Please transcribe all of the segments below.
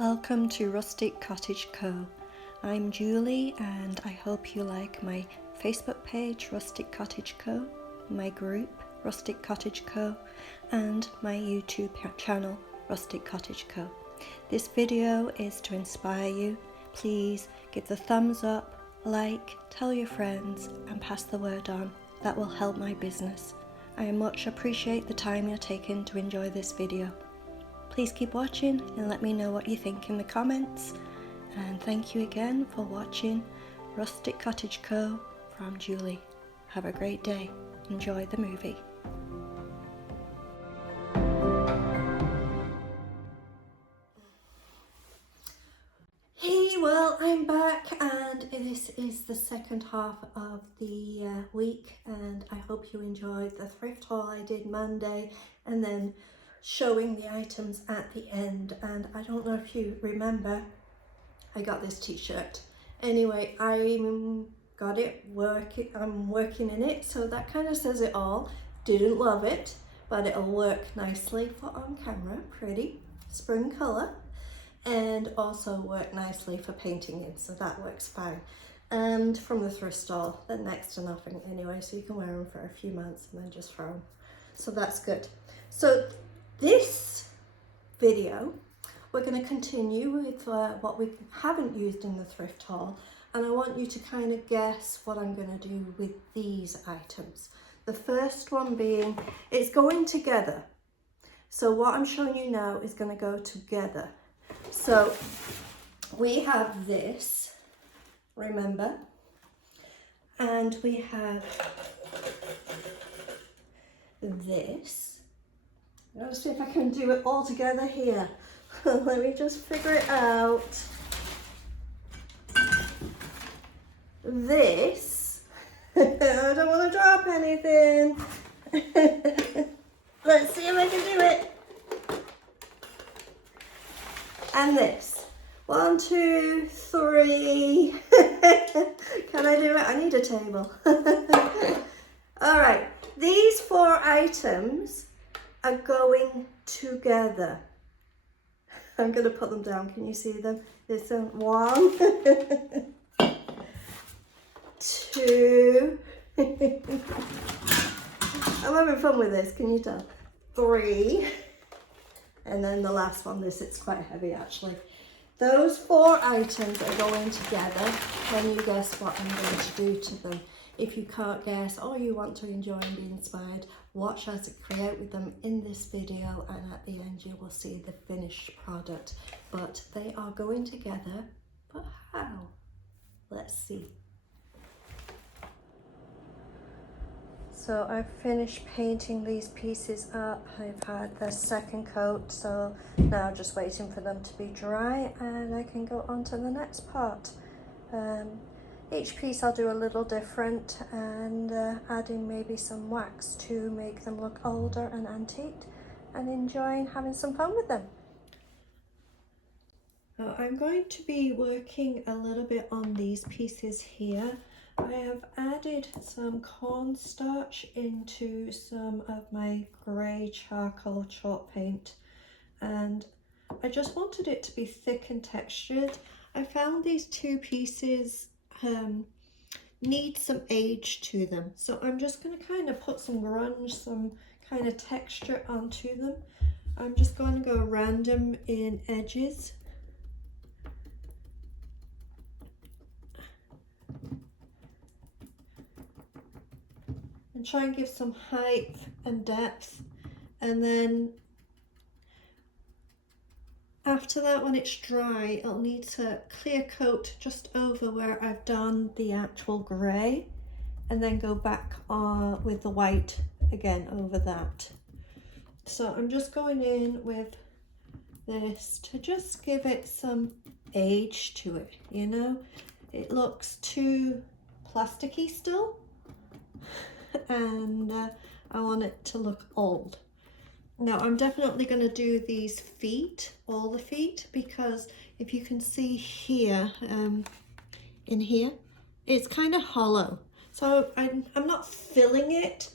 Welcome to Rustic Cottage Co. I'm Julie and I hope you like my Facebook page Rustic Cottage Co, my group Rustic Cottage Co and my YouTube channel Rustic Cottage Co. This video is to inspire you. Please give the thumbs up, like, tell your friends and pass the word on. That will help my business. I much appreciate the time you're taking to enjoy this video. Please keep watching and let me know what you think in the comments. And thank you again for watching Rustic Cottage Co. from Julie. Have a great day. Enjoy the movie. Hey, well, I'm back and this is the second half of the week, and I hope you enjoyed the thrift haul I did Monday and then showing the items at the end. And I don't know if you remember, I got this t-shirt. Anyway, I got it working. I'm working in it, so that kind of says it all. Didn't love it, but it'll work nicely for on camera. Pretty spring color, and also work nicely for painting in, so that works fine. And from the thrift store, they're next to nothing anyway, so you can wear them for a few months and then just throw them. So that's good. So this video, we're going to continue with what we haven't used in the thrift haul, and I want you to kind of guess what I'm going to do with these items. The first one being, it's going together. So what I'm showing you now is going to go together. So we have this, remember, and we have this. Let's see if I can do it all together here. Let me just figure it out. This, I don't want to drop anything. Let's see if I can do it. And this. 1, 2, 3. Can I do it? I need a table. All right, these 4 items are going together. I'm going to put them down. Can you see them? There's 1, 2. I'm having fun with this. Can you tell? 3. And then the last one, it's quite heavy actually. Those 4 items are going together. Can you guess what I'm going to do to them? If you can't guess, or you want to enjoy and be inspired, watch as I create with them in this video, and at the end you will see the finished product. But they are going together, but how? Let's see. So I've finished painting these pieces up. I've had the second coat, so now just waiting for them to be dry and I can go on to the next part. Each piece I'll do a little different, and adding maybe some wax to make them look older and antiqued, and enjoying having some fun with them. I'm going to be working a little bit on these pieces here. I have added some cornstarch into some of my grey charcoal chalk paint, and I just wanted it to be thick and textured. I found these 2 pieces need some age to them, so I'm just going to kind of put some grunge, some kind of texture onto them. I'm just going to go random in edges. And try and give some height and depth, and then after that, when it's dry, it'll need to clear coat just over where I've done the actual grey, and then go back on with the white again over that. So I'm just going in with this to just give it some age to it, you know. It looks too plasticky still, and I want it to look old. Now I'm definitely going to do these feet, all the feet, because if you can see here, in here, it's kind of hollow. So I'm not filling it,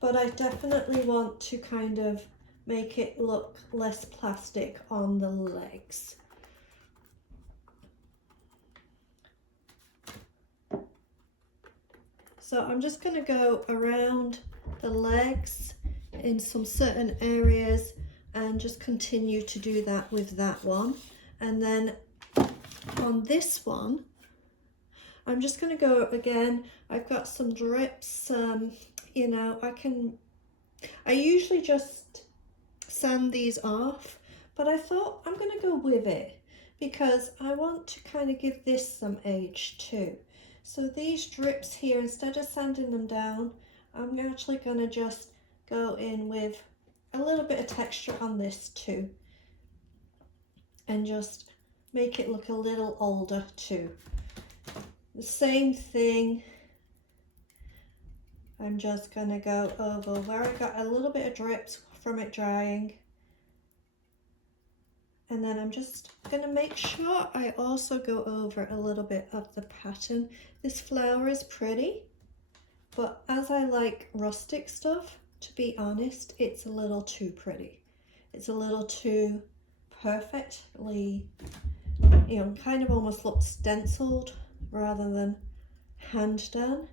but I definitely want to kind of make it look less plastic on the legs. So I'm just going to go around the legs in some certain areas and just continue to do that with that one. And then on this one, I'm just going to go again. I've got some drips, you know, I usually just sand these off, but I thought I'm going to go with it because I want to kind of give this some age too. So these drips here, instead of sanding them down, I'm actually going to just go in with a little bit of texture on this too and just make it look a little older too. The same thing, I'm just going to go over where I got a little bit of drips from it drying. And then I'm just going to make sure I also go over a little bit of the pattern. This flower is pretty, but as I like rustic stuff, to be honest, it's a little too pretty. It's a little too perfectly, you know, kind of almost looks stenciled rather than hand done.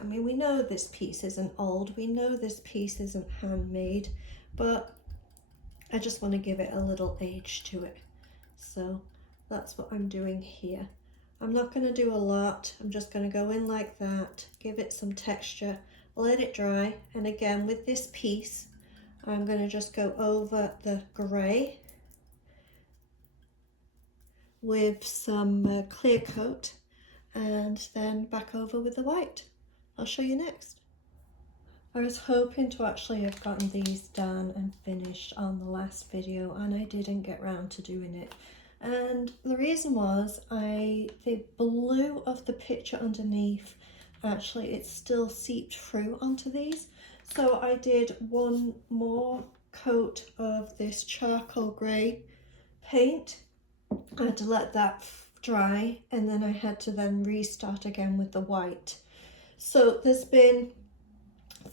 I mean, we know this piece isn't old, we know this piece isn't handmade, but I just want to give it a little age to it. So that's what I'm doing here. I'm not going to do a lot. I'm just going to go in like that, give it some texture, let it dry. And again, with this piece, I'm going to just go over the grey with some clear coat and then back over with the white. I'll show you next. I was hoping to actually have gotten these done and finished on the last video, and I didn't get round to doing it. And the reason was the blue of the picture underneath, actually it still seeped through onto these. So I did one more coat of this charcoal grey paint. I had to let that dry, and then I had to then restart again with the white. So there's been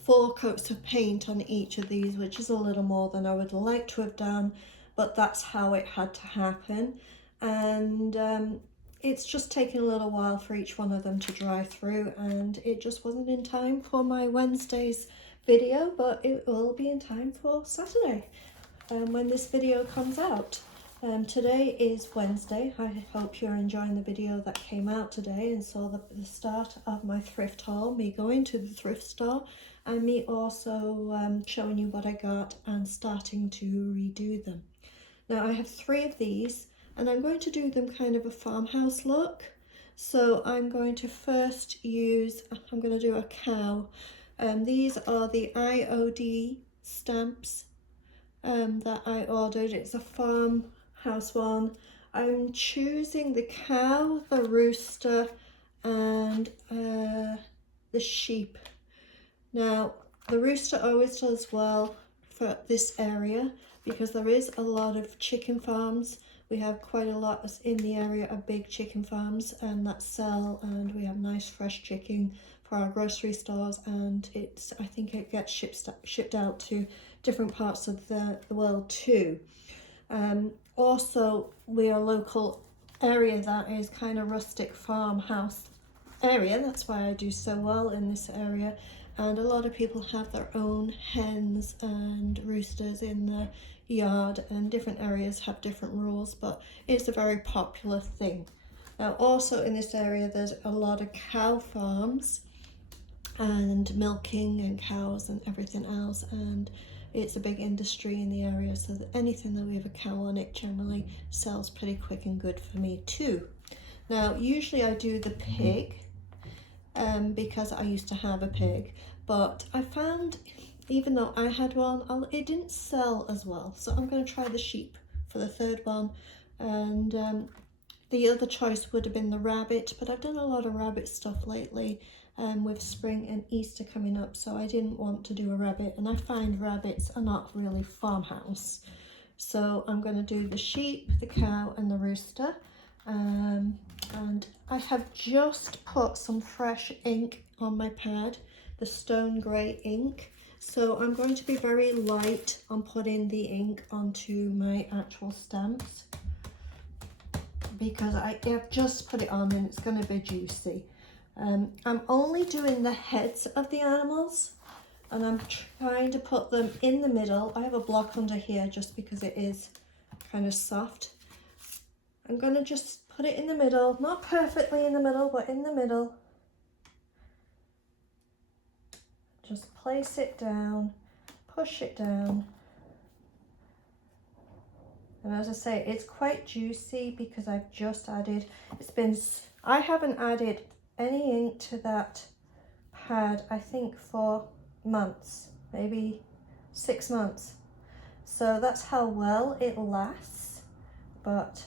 4 coats of paint on each of these, which is a little more than I would like to have done, but that's how it had to happen. And it's just taken a little while for each one of them to dry through, and it just wasn't in time for my Wednesday's video, but it will be in time for Saturday when this video comes out. Today is Wednesday. I hope you're enjoying the video that came out today and saw the start of my thrift haul, me going to the thrift store and me also showing you what I got and starting to redo them. Now I have 3 of these and I'm going to do them kind of a farmhouse look. So I'm going to first I'm going to do a cow. These are the IOD stamps that I ordered. It's a farmhouse one. I'm choosing the cow, the rooster and the sheep. Now the rooster always does well for this area because there is a lot of chicken farms. We have quite a lot in the area of big chicken farms and that sell, and we have nice fresh chicken for our grocery stores, and I think it gets shipped out to different parts of the world too. Also, we are a local area that is kind of rustic farmhouse area. That's why I do so well in this area. And a lot of people have their own hens and roosters in the yard, and different areas have different rules, but it's a very popular thing. Now also in this area there's a lot of cow farms and milking and cows and everything else, and it's a big industry in the area, so that anything that we have a cow on it generally sells pretty quick and good for me too. Now usually I do the pig because I used to have a pig, but I found even though I had one, it didn't sell as well, so I'm going to try the sheep for the 3rd one. And the other choice would have been the rabbit, but I've done a lot of rabbit stuff lately with spring and Easter coming up, so I didn't want to do a rabbit, and I find rabbits are not really farmhouse. So I'm going to do the sheep, the cow and the rooster. And I have just put some fresh ink on my pad, the stone grey ink. So I'm going to be very light on putting the ink onto my actual stamps because I have just put it on and it's going to be juicy. I'm only doing the heads of the animals, and I'm trying to put them in the middle. I have a block under here just because it is kind of soft. I'm going to just put it in the middle, not perfectly in the middle, but in the middle. Just place it down, push it down. And as I say, it's quite juicy because I've just added, I haven't added any ink to that pad, I think for months, maybe 6 months. So that's how well it lasts, but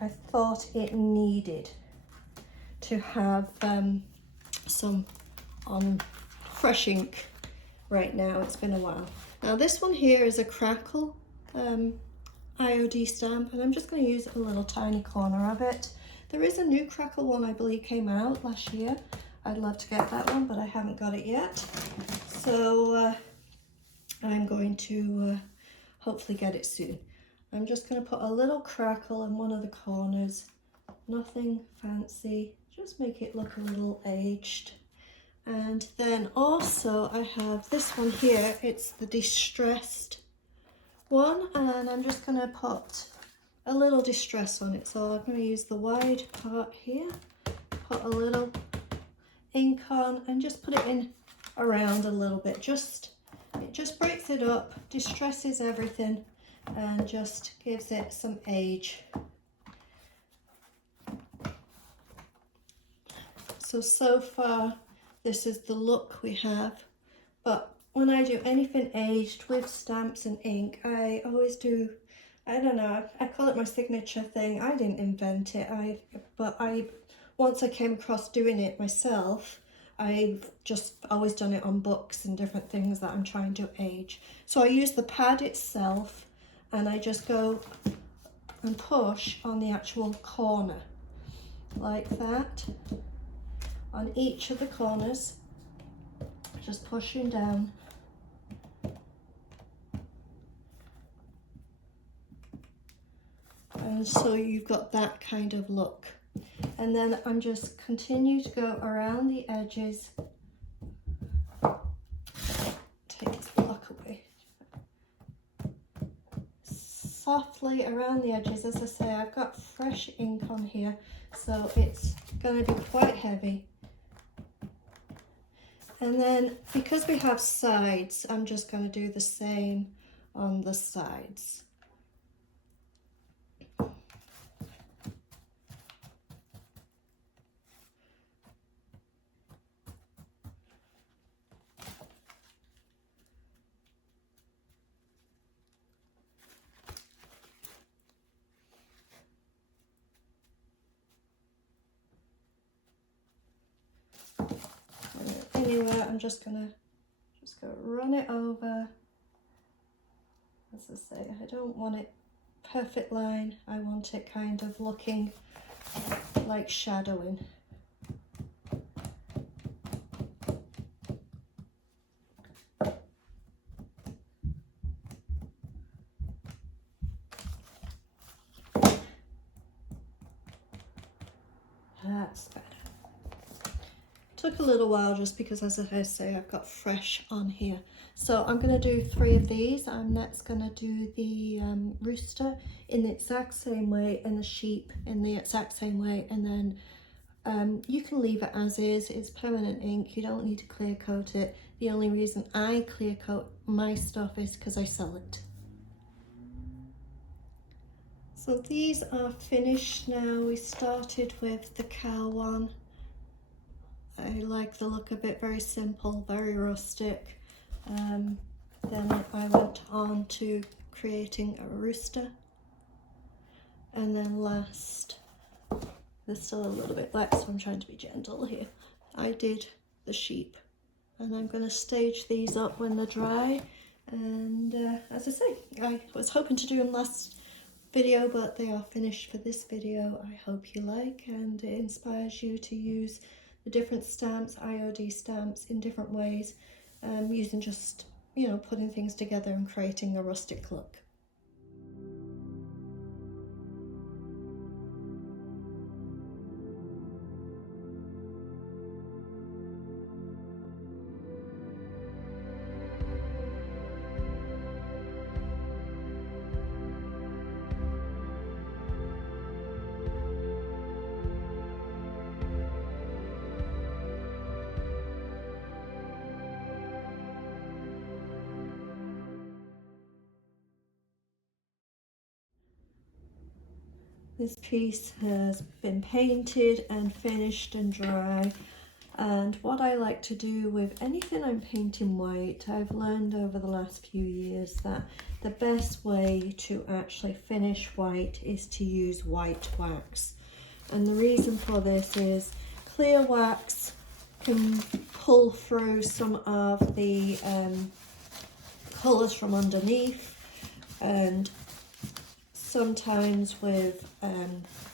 I thought it needed to have some on fresh ink right now. It's been a while. Now this one here is a crackle IOD stamp, and I'm just going to use a little tiny corner of it. There is a new crackle one I believe came out last year. I'd love to get that one, but I haven't got it yet. So I'm going to hopefully get it soon. I'm just going to put a little crackle in one of the corners. Nothing fancy, just make it look a little aged. And then also I have this one here, it's the distressed one, and I'm just going to put a little distress on it. So I'm going to use the wide part here, put a little ink on and just put it in around a little bit. It just breaks it up, distresses everything, and just gives it some age. So far this is the look we have, but when I do anything aged with stamps and ink, I always do, I don't know, I call it my signature thing. I didn't invent it, once I came across doing it myself, I've just always done it on books and different things that I'm trying to age. So I use the pad itself, and I just go and push on the actual corner like that, on each of the corners, just pushing down. And so you've got that kind of look. And then I'm just continue to go around the edges. Take this block away. Softly around the edges. As I say, I've got fresh ink on here, so it's going to be quite heavy. And then because we have sides, I'm just going to do the same on the sides. Anywhere, I'm just gonna go run it over. As I say, I don't want it perfect line. I want it kind of looking like shadowing. That's better. Took a little while just because, as I say, I've got fresh on here. So I'm going to do 3 of these. I'm next going to do the rooster in the exact same way and the sheep in the exact same way. And then you can leave it as is. It's permanent ink. You don't need to clear coat it. The only reason I clear coat my stuff is because I sell it. So these are finished now. We started with the cow one. I like the look of it, very simple, very rustic. Then I went on to creating a rooster. And then last, there's still a little bit wet, so I'm trying to be gentle here. I did the sheep. And I'm going to stage these up when they're dry. And as I say, I was hoping to do them last video, but they are finished for this video. I hope you like, and it inspires you to use the different stamps, IOD stamps, in different ways, using just, you know, putting things together and creating a rustic look. This piece has been painted and finished and dry. And what I like to do with anything I'm painting white, I've learned over the last few years that the best way to actually finish white is to use white wax. And the reason for this is clear wax can pull through some of the colours from underneath, and sometimes with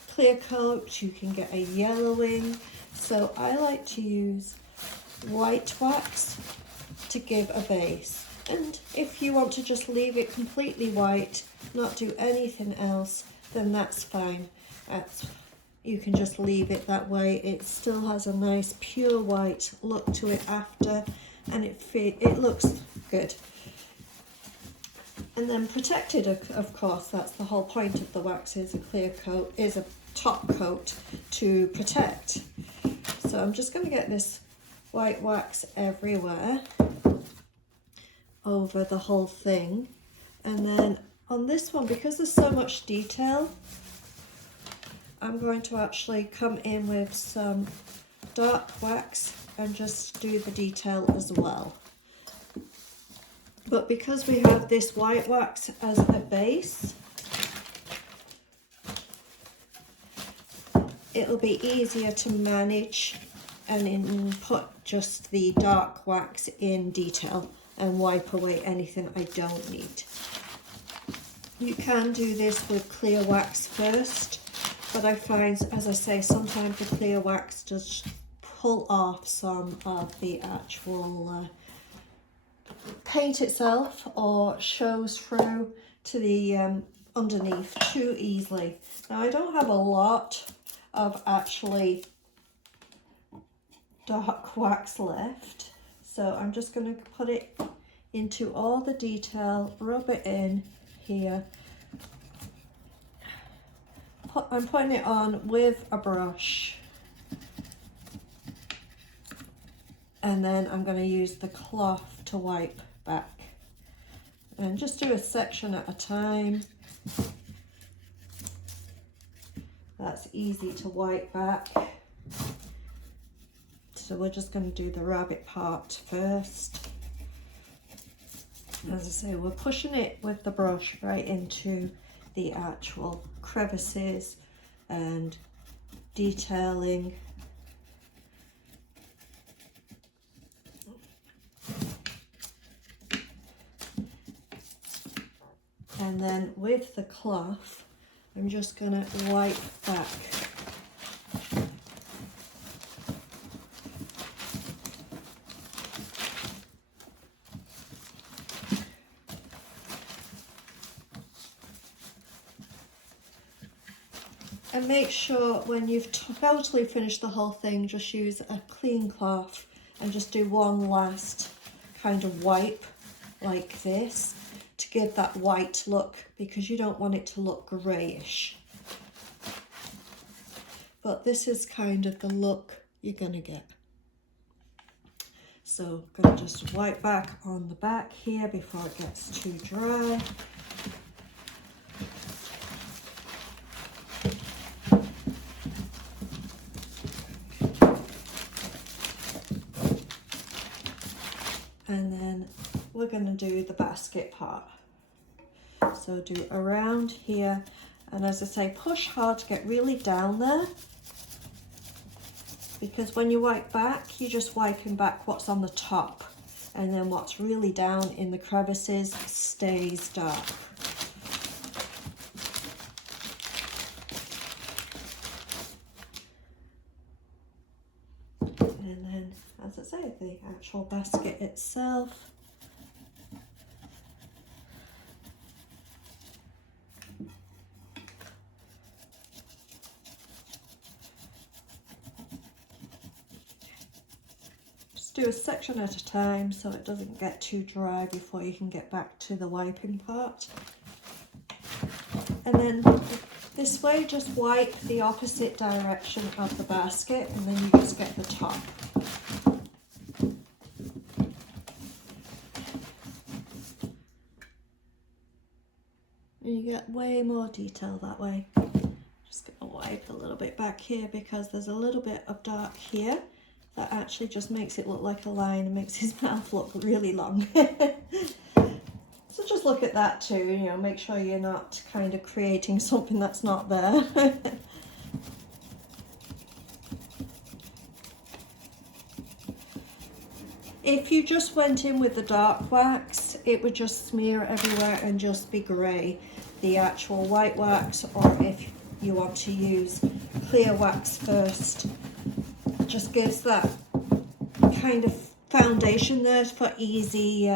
clear coat you can get a yellowing. So I like to use white wax to give a base. And if you want to just leave it completely white, not do anything else, then that's fine. You can just leave it that way. It still has a nice pure white look to it after, and it looks good. And then protected, of course, that's the whole point of the wax, is a clear coat, is a top coat to protect. So I'm just going to get this white wax everywhere over the whole thing. And then on this one, because there's so much detail, I'm going to actually come in with some dark wax and just do the detail as well. But because we have this white wax as a base, it'll be easier to manage and put just the dark wax in detail and wipe away anything I don't need. You can do this with clear wax first, but I find, as I say, sometimes the clear wax does pull off some of the actual paint itself, or shows through to the underneath too easily. Now I don't have a lot of actually dark wax left, so I'm just going to put it into all the detail, rub it in here. I'm putting it on with a brush, and then I'm going to use the cloth to wipe back, and just do a section at a time. That's easy to wipe back. So we're just going to do the rabbit part first. As I say, we're pushing it with the brush right into the actual crevices and detailing. And then with the cloth, I'm just going to wipe back. And make sure when you've totally finished the whole thing, just use a clean cloth and just do one last kind of wipe like this to give that white look, because you don't want it to look greyish. But this is kind of the look you're going to get. So I'm going to just wipe back on the back here before it gets too dry. And then we're going to do the basket part. So do around here, and as I say, push hard to get really down there, because when you wipe back, you're just wiping back what's on the top, and then what's really down in the crevices stays dark. And then, as I say, the actual basket itself. Just do a section at a time so it doesn't get too dry before you can get back to the wiping part. And then this way, just wipe the opposite direction of the basket, and then you just get the top. And you get way more detail that way. Just going to wipe a little bit back here because there's a little bit of dark here that actually just makes it look like a line and makes his mouth look really long. So just look at that too, you know, make sure you're not kind of creating something that's not there. If you just went in with the dark wax, it would just smear everywhere and just be grey, the actual white wax, or if you want to use clear wax first, it just gives that kind of foundation there for easy,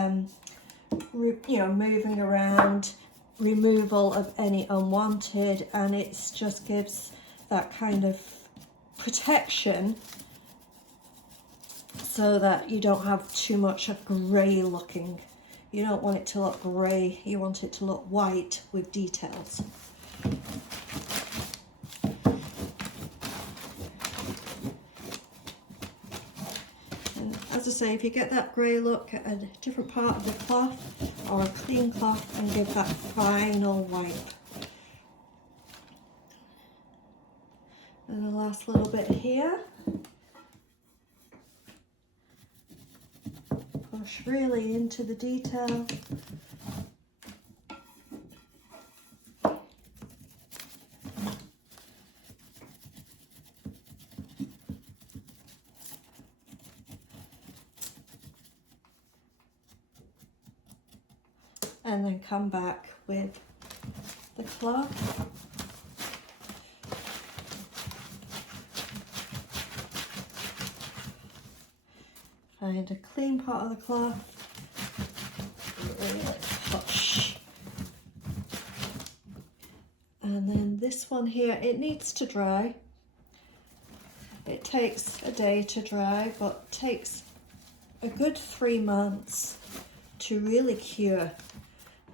you know, moving around, removal of any unwanted, and it just gives that kind of protection so that you don't have too much of grey looking. You don't want it to look grey, you want it to look white with details. And as I say, if you get that grey look, at a different part of the cloth or a clean cloth and give that final wipe. And the last little bit here. Push really into the detail. And then come back with the cloth. Find a clean part of the cloth, really push. And then this one here, it needs to dry. It takes a day to dry, but takes a good 3 months to really cure.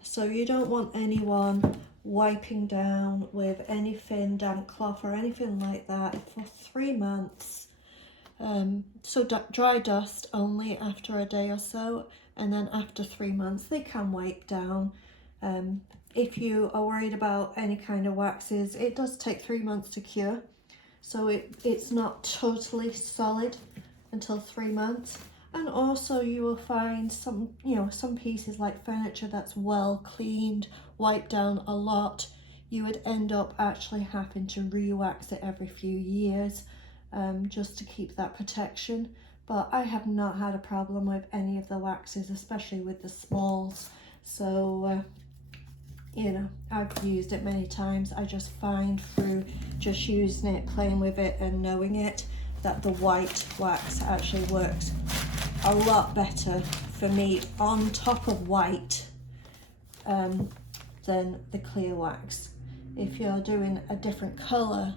So you don't want anyone wiping down with any thin damp cloth or anything like that for 3 months. So dry dust only after a day or so, and then after 3 months they can wipe down. If you are worried about any kind of waxes, it does take 3 months to cure, so it's not totally solid until 3 months. And also you will find some, you know, some pieces like furniture that's well cleaned, wiped down a lot, you would end up actually having to re-wax it every few years. Just to keep that protection, but I have not had a problem with any of the waxes, especially with the smalls. So you know, I've used it many times. I just find through just using it, playing with it and knowing it, that the white wax actually works a lot better for me on top of white than the clear wax. If you're doing a different colour,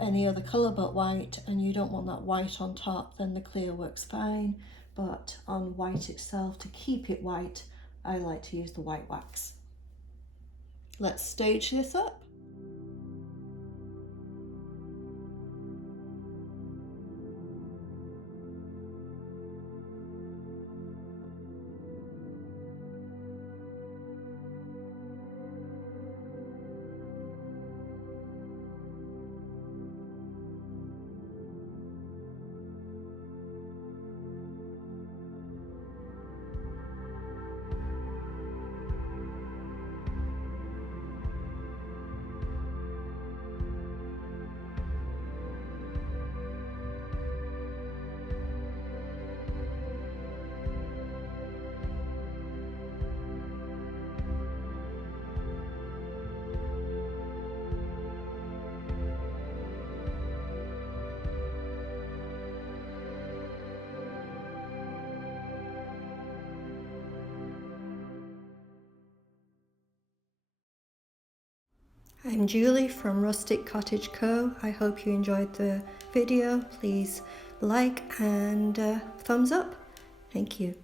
any other colour but white, and you don't want that white on top, then the clear works fine. But on white itself, to keep it white, I like to use the white wax. Let's stage this up. I'm Julie from Rustic Cottage Co. I hope you enjoyed the video. Please like and thumbs up. Thank you.